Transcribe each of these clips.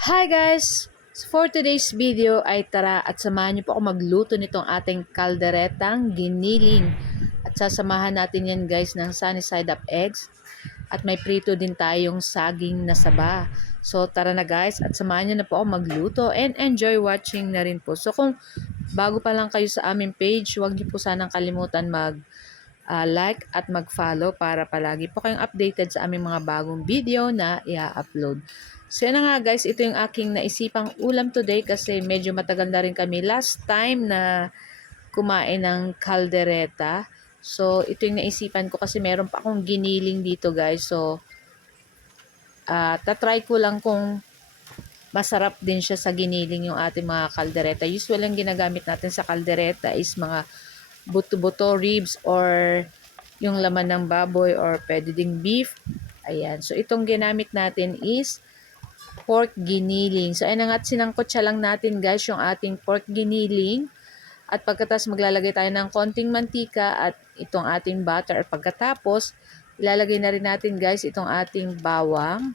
Hi guys! So for today's video ay tara at samahan niyo po ako magluto nitong ating kalderetang giniling. At sasamahan natin yan guys ng sunny side up eggs. At may prito din tayong saging na saba. So tara na guys at samahan niyo na po ako magluto and enjoy watching na rin po. So kung bago pa lang kayo sa aming page, huwag niyo po sanang kalimutan like at mag-follow para palagi po kayong updated sa aming mga bagong video na i-upload. So yan na nga guys, ito yung aking naisipang ulam today kasi medyo matagal na rin kami last time na kumain ng kaldereta. So ito yung naisipan ko kasi meron pa akong giniling dito guys. So tatry ko lang kung masarap din siya sa giniling yung ating mga kaldereta. Usually ang ginagamit natin sa kaldereta is mga buto-buto, ribs, or yung laman ng baboy or pwede ding beef. Ayan. So itong ginamit natin is pork giniling. So, ayan nga, sinangkot siya lang natin guys yung ating pork giniling. At pagkatapos maglalagay tayo ng konting mantika at itong ating butter. At pagkatapos, ilalagay na rin natin guys itong ating bawang.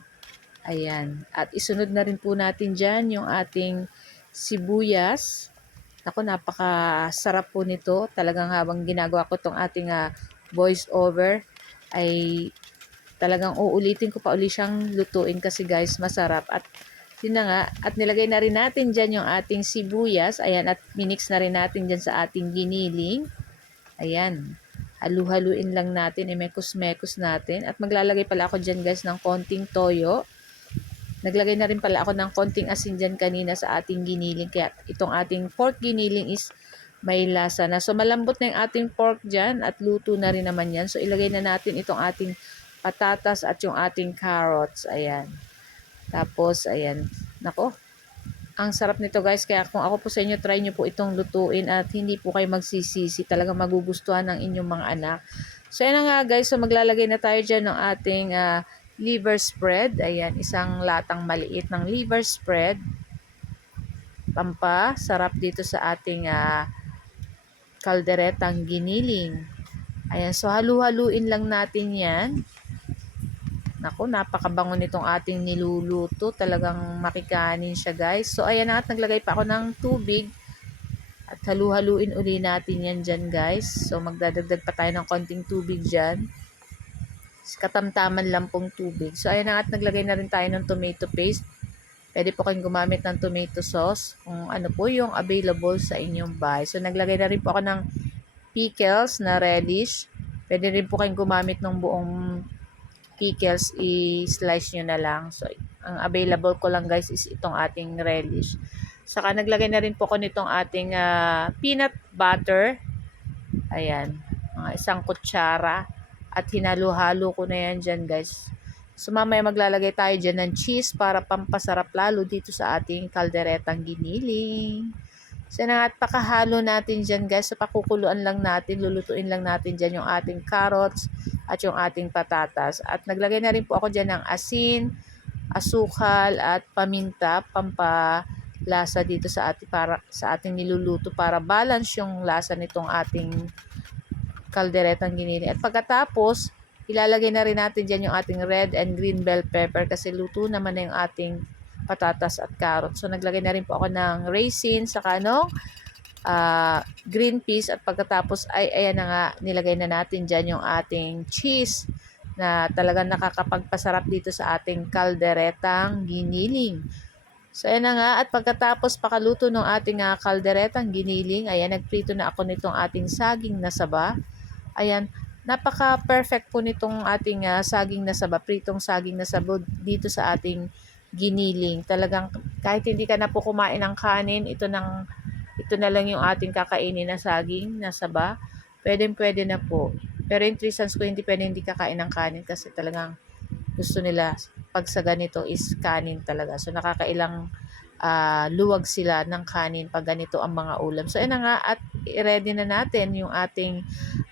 Ayan. At isunod na rin po natin dyan yung ating sibuyas. Ako, napakasarap po nito. Talagang habang ginagawa ko itong ating voice over ay talagang uulitin ko pa uli siyang lutuin kasi guys masarap. At yun na nga, at nilagay na rin natin dyan yung ating sibuyas. Ayan, at minix na rin natin dyan sa ating giniling. Ayan, halu-haluin lang natin, mekos-mekos natin. At maglalagay pala ako dyan guys ng konting toyo. Naglagay na rin pala ako ng konting asin dyan kanina sa ating giniling. Kaya itong ating pork giniling is may lasa na. So malambot na yung ating pork dyan at luto na rin naman yan. So ilagay na natin itong ating patatas at yung ating carrots. Ayan. Tapos, ayan. Nako, ang sarap nito guys. Kaya kung ako po sa inyo, try nyo po itong lutuin at hindi po kayo magsisisi. Talagang magugustuhan ng inyong mga anak. So, ayan na nga guys. So, maglalagay na tayo dyan ng ating liver spread. Ayan, isang latang maliit ng liver spread. Sarap dito sa ating kalderetang giniling. Ayan, so halu-haluin lang natin yan. Naku, napakabango nitong ating niluluto. Talagang makikanin siya guys. So ayan na, at naglagay pa ako ng tubig. At halu-haluin uli natin yan dyan guys. So magdadagdag pa tayo ng konting tubig dyan. Katamtaman lang pong tubig. So ayan na, at naglagay na rin tayo ng tomato paste. Pwede po kayong gumamit ng tomato sauce kung ano po yung available sa inyong bahay. So naglagay na rin po ako ng pickles na relish. Pwede rin po kayong gumamit ng buong pickles, i-slice nyo na lang. So, ang available ko lang guys is itong ating relish. Saka naglagay na rin po ko nitong ating peanut butter. Ayan, mga isang kutsara. At hinalo-halo ko na yan dyan guys. So, mamaya maglalagay tayo dyan ng cheese para pampasarap lalo dito sa ating kalderetang giniling. So, at pakahalo natin dyan guys. So, pakukuluan lang natin, lulutuin lang natin dyan yung ating carrots at yung ating patatas. At naglagay na rin po ako dyan ng asin, asukal at paminta, pampalasa dito sa ating niluluto para balance yung lasa nitong ating kalderetang giniling. At pagkatapos, ilalagay na rin natin dyan yung ating red and green bell pepper kasi luto naman na yung ating patatas at carrots. So, naglagay na rin po ako ng raisins, saka green peas. At pagkatapos ay ayan na nga, nilagay na natin dyan yung ating cheese na talagang nakakapagpasarap dito sa ating kalderetang giniling. So, ayan na nga, at pagkatapos pakaluto ng ating kalderetang giniling, ayan, nagprito na ako nitong ating saging na saba. Ayan, napaka-perfect po nitong ating saging na saba, pritong saging na saba dito sa ating giniling. Talagang kahit hindi ka na po kumain ng kanin, ito na lang yung ating kakainin na saging na saba. Pwede na po. Pero yung 3 sons ko hindi kakain ng kanin kasi talagang gusto nila pag sa ganito is kanin talaga. So nakakailang luwag sila ng kanin pag ganito ang mga ulam. So, na nga, at i-ready na natin yung ating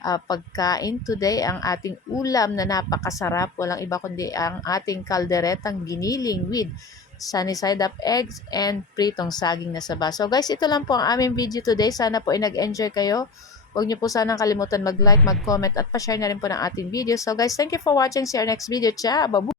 pagkain today, ang ating ulam na napakasarap. Walang iba kundi ang ating kalderetang giniling with sunny side up eggs and pritong saging na saba. So guys, ito lang po ang aming video today. Sana po ay nag-enjoy kayo. Huwag niyo po sanang kalimutan mag-like, mag-comment at pa-share na rin po ng ating video. So guys, thank you for watching. See you next video. Ciao! Babu!